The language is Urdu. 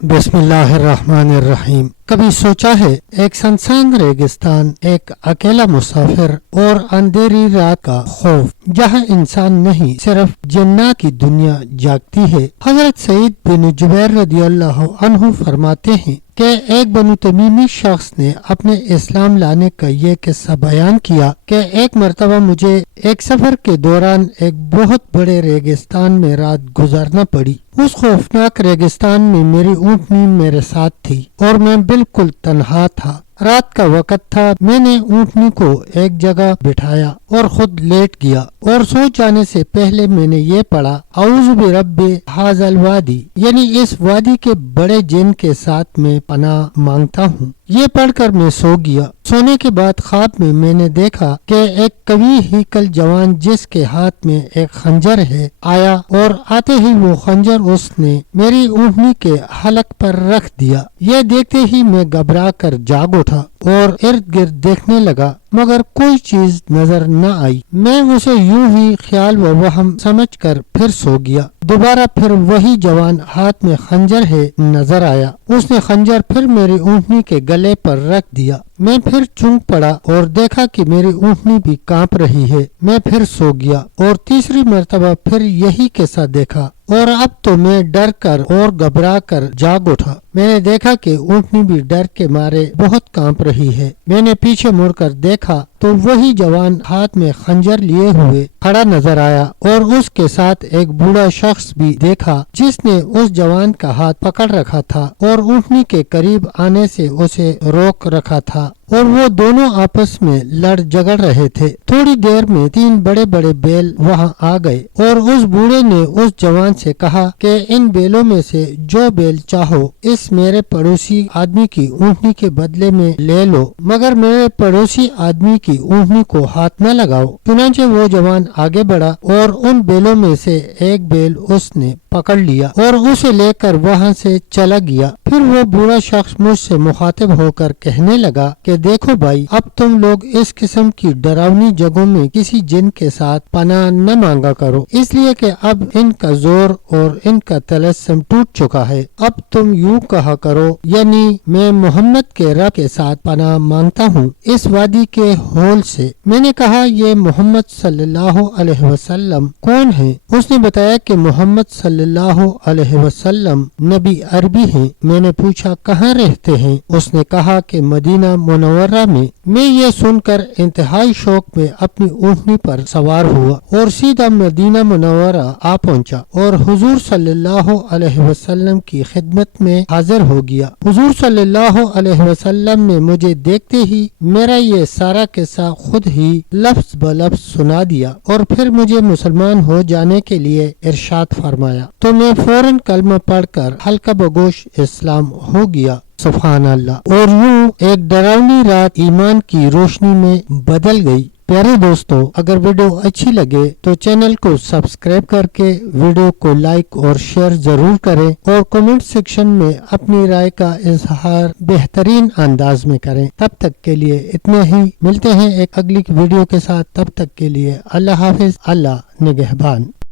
بسم اللہ الرحمن الرحیم۔ کبھی سوچا ہے ایک سنسان ریگستان، ایک اکیلا مسافر اور اندھیری رات کا خوف جہاں انسان نہیں صرف جنات کی دنیا جاگتی ہے۔ حضرت سعید بن جبیر رضی اللہ عنہ فرماتے ہیں کہ ایک بنو تمیمی شخص نے اپنے اسلام لانے کا یہ قصہ بیان کیا کہ ایک مرتبہ مجھے ایک سفر کے دوران ایک بہت بڑے ریگستان میں رات گزارنا پڑی۔ اس خوفناک ریگستان میں میری اونٹنی میرے ساتھ تھی اور میں بالکل تنہا تھا۔ رات کا وقت تھا۔ میں نے اونٹنی کو ایک جگہ بٹھایا اور خود لیٹ گیا اور سو جانے سے پہلے میں نے یہ پڑھا، اعوذ برب ھذا الوادی، یعنی اس وادی کے بڑے جن کے ساتھ میں پناہ مانگتا ہوں۔ یہ پڑھ کر میں سو گیا۔ سونے کے بعد خواب میں نے دیکھا کہ ایک قوی ہیکل جوان جس کے ہاتھ میں ایک خنجر ہے آیا اور آتے ہی وہ خنجر اس نے میری اونٹنی کے حلق پر رکھ دیا۔ یہ دیکھتے ہی میں گھبرا کر جاگ اٹھا اور ارد گرد دیکھنے لگا مگر کوئی چیز نظر نہ آئی۔ میں اسے یوں ہی خیال و وہم سمجھ کر پھر سو گیا۔ دوبارہ پھر وہی جوان ہاتھ میں خنجر ہے نظر آیا۔ اس نے خنجر پھر میری اونٹنی کے گلے پر رکھ دیا۔ میں پھر چونک پڑا اور دیکھا کہ میری اونٹنی بھی کانپ رہی ہے۔ میں پھر سو گیا اور تیسری مرتبہ پھر یہی قصہ دیکھا اور اب تو میں ڈر کر اور گھبرا کر جاگ اٹھا۔ میں نے دیکھا کہ اونٹنی بھی ڈر کے مارے بہت کانپ رہی ہے۔ میں نے پیچھے مڑ کر دیکھا تو وہی جوان ہاتھ میں خنجر لیے ہوئے کھڑا نظر آیا اور اس کے ساتھ ایک بوڑھا شخص بھی دیکھا جس نے اس جوان کا ہاتھ پکڑ رکھا تھا اور اونٹنی کے قریب آنے سے اسے روک رکھا تھا اور وہ دونوں آپس میں لڑ جگڑ رہے تھے۔ تھوڑی دیر میں 3 بڑے بڑے بیل وہاں آ گئے اور اس بوڑھے نے اس جوان سے کہا کہ ان بیلوں میں سے جو بیل چاہو اس میرے پڑوسی آدمی کی اونٹنی کے بدلے میں لے لو، مگر میرے پڑوسی آدمی کی اونٹنی کو ہاتھ نہ لگاؤ۔ چنانچہ وہ جوان آگے بڑھا اور ان بیلوں میں سے ایک بیل اس نے پکڑ لیا اور اسے لے کر وہاں سے چلا گیا۔ پھر وہ بوڑھا شخص مجھ سے مخاطب ہو کر کہنے لگا کہ دیکھو بھائی، اب تم لوگ اس قسم کی ڈراؤنی جگہوں میں کسی جن کے ساتھ پناہ نہ مانگا کرو، اس لیے کہ اب ان کا زور اور ان کا طلسم ٹوٹ چکا ہے۔ اب تم یوں کہا کرو، یعنی میں محمد کے رب کے ساتھ پناہ مانگتا ہوں اس وادی کے ہول سے۔ میں نے کہا یہ محمد صلی اللہ علیہ وسلم کون ہیں؟ اس نے بتایا کہ محمد صلی اللہ علیہ وسلم نبی عربی ہیں۔ میں نے پوچھا کہاں رہتے ہیں؟ اس نے کہا کہ مدینہ منورہ میں۔ میں یہ سن کر انتہائی شوق میں اپنی اونٹنی پر سوار ہوا اور سیدھا مدینہ منورہ آ پہنچا اور حضور صلی اللہ علیہ وسلم کی خدمت میں حاضر ہو گیا۔ حضور صلی اللہ علیہ وسلم نے مجھے دیکھتے ہی میرا یہ سارا قصہ خود ہی لفظ بلفظ سنا دیا اور پھر مجھے مسلمان ہو جانے کے لیے ارشاد فرمایا تو میں فوراً کلمہ پڑھ کر حلقہ بگوش اسلام ہو گیا۔ سبحان اللہ۔ اور یوں ایک ڈراؤنی رات ایمان کی روشنی میں بدل گئی۔ پیارے دوستو، اگر ویڈیو اچھی لگے تو چینل کو سبسکرائب کر کے ویڈیو کو لائک اور شیئر ضرور کریں اور کمنٹ سیکشن میں اپنی رائے کا اظہار بہترین انداز میں کریں۔ تب تک کے لیے اتنے ہی، ملتے ہیں ایک اگلی ویڈیو کے ساتھ۔ تب تک کے لیے اللہ حافظ، اللہ نگہبان۔